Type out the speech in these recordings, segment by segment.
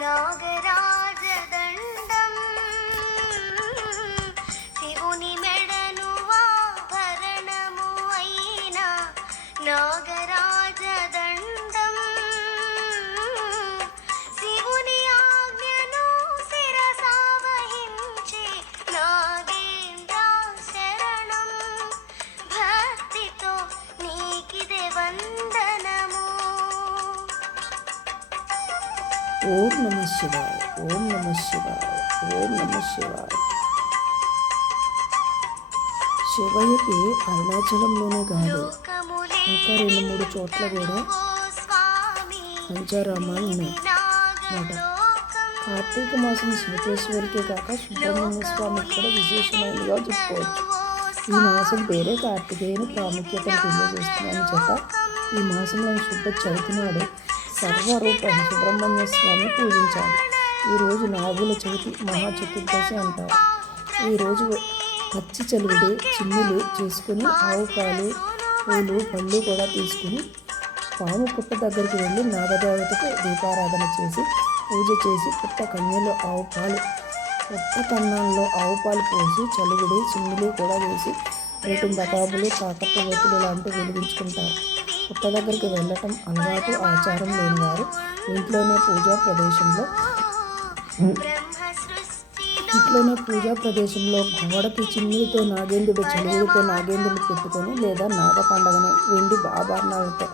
నాగరాజదండం. శివుని మెడను ఆభరణము అయిన నాగ ఓం నమ శివాయ ఓం నమ శివాయ ఓం నమ శివాయ. శివయ్యకి అరుణాచలంలోనే కాదు ఇంకా రెండు మూడు చోట్ల కూడా పంచారామాలు ఉన్నాయి. కార్తీక మాసం శివకేశ్వరికే కాక సుబ్రహ్మణ్య స్వామికి కూడా విశేషమైనదిగా చెప్పుకోవచ్చు. ఈ మాసం పేరే కార్తికేయుని ప్రాముఖ్యతను తెలియజేస్తున్నాను చేత ఈ మాసంలో శుద్ధ చవితి నాడు సర్వరూపం సుబ్రహ్మణ్య స్వామి పూజించాలి ఈరోజు నాగుల చవితి మహా చతుర్దశి అంటారు ఈరోజు పచ్చి చలివిడి చిమ్ములు చేసుకుని ఆవు పాలు పూలు పళ్ళు కూడా తీసుకుని పాము పుట్ట దగ్గరికి వెళ్ళి నాగదేవతకు దీపారాధన చేసి పూజ చేసి పుట్ట కన్యలో ఆవు పాలు పుట్ట కన్నాల్లో ఆవు పాలు పోసి చలుగుడు చిమ్మిలి కూడా వేసి రేటు బకాబులు కాకపోతులు లాంటివి వెలిగించుకుంటారు. పుట్ట దగ్గరికి వెళ్ళటం అలవాటు ఆచారం లేని వారు ఇంట్లోనే పూజా ప్రదేశంలో ఇంట్లోనే పూజా ప్రదేశంలో గోడకి చిమ్మితో నాగేంద్రుడు చలివిడితో నాగేంద్రుడు పెట్టుకొని లేదా నాగ పండగను వెండి ఆభరణాలతో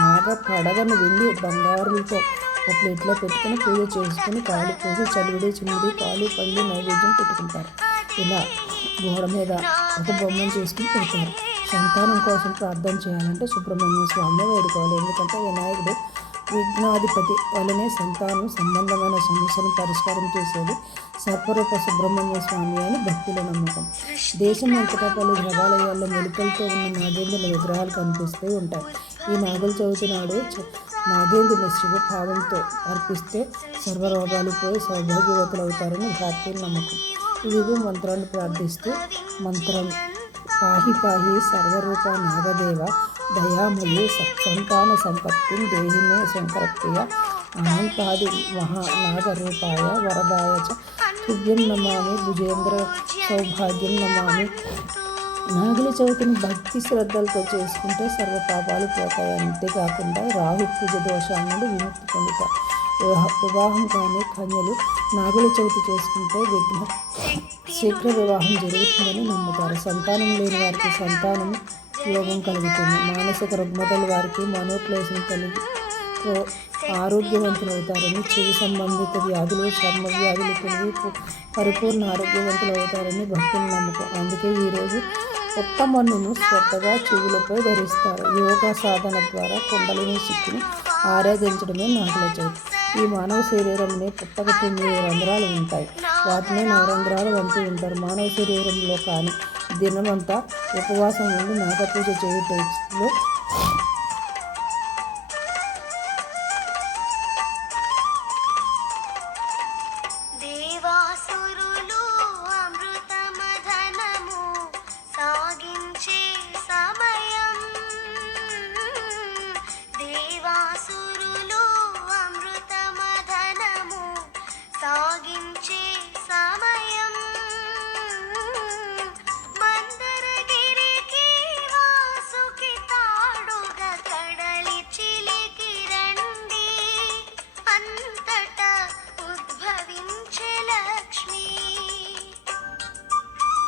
నాగ పడగను వెండి బంగారులతో ఒక ప్లేట్లో పెట్టుకొని పూజ చేసుకుని కాలు పూజ చలివిడి చిమ్మిడి పాలు పళ్ళు నైవేద్యం పెట్టుకుంటారు. ఇలా గోడ మీద ఒక బొమ్మను చేసుకుని పెడతారు. సంతానం కోసం ప్రార్థన చేయాలంటే సుబ్రహ్మణ్య స్వామిని వేడుకోవాలి. ఎందుకంటే వినాయకుడు విఘ్నాధిపతి వలనే సంతానం సంబంధమైన సమస్యను పరిష్కారం చేసేది సర్వరూప సుబ్రహ్మణ్య స్వామి అని భక్తుల నమ్మకం. దేశం అంతటా పలు దేవాలయాల్లో మెలుకలతో ఉన్న నాగేంద్రుల విగ్రహాలు కనిపిస్తూ ఉంటాయి. ఈ నాగుల చవితి నాడు నాగేంద్రుని శివభావంతో అర్పిస్తే సర్వరోగాలు పోయి సౌభాగ్యవతులు అవుతారని భారతీయుల నమ్మకం ఇదిగో మంత్రాన్ని ప్రార్థిస్తూ మంత్రం పాహి పాహి సర్వరూప నాగదేవ దయామయే సత్సంతాన సంపత్తిం దేహిమే శంకరప్రియ అనంతాది మహా నాగరూపాయ వరదాయ చ. తుభ్యం నమామి భుజేంద్ర సౌభాగ్యం నమామి. నాగుల చవితిని భక్తి శ్రద్ధలతో చేసుకుంటే సర్వ పాపాలు పోతాయి అంతేకాకుండా రాహు పూజ దోషాల నుండి విముక్తి పొందుతారు. వివాహం కాని కన్యలు నాగుల చవితి చేసుకుంటే విఘ్న. శీఘ్ర వివాహం జరుగుతుందని నమ్ముతారు. సంతానం లేని వారికి సంతానం యోగం కలుగుతుంది. మానసిక రుగ్మతల వారికి మనోక్లేశం కలిగి ఆరోగ్యవంతులవుతారని ఆరోగ్యవంతులు అవుతారని చెవి సంబంధిత వ్యాధులు చర్మ వ్యాధులు కలిగి పరిపూర్ణ ఆరోగ్యవంతులు అవుతారని భక్తుల నమ్మకం. అందుకే ఈరోజు కొత్త మన్నును శ్రద్ధగా చెవులపై ధరిస్తారు. యోగా సాధన ద్వారా కుండలిని శక్తిని ఆరాధించడమే నాగుల చవితి. ఈ మానవ శరీరంలో పుట్టక తొమ్మిది రంధ్రాలు ఉంటాయి. వాటిని నవరంధ్రాలు వంటి ఉంటారు. మానవ శరీరంలో కానీ దినమంతా ఉపవాసం ఉండి నాగపూజ చేయటంలో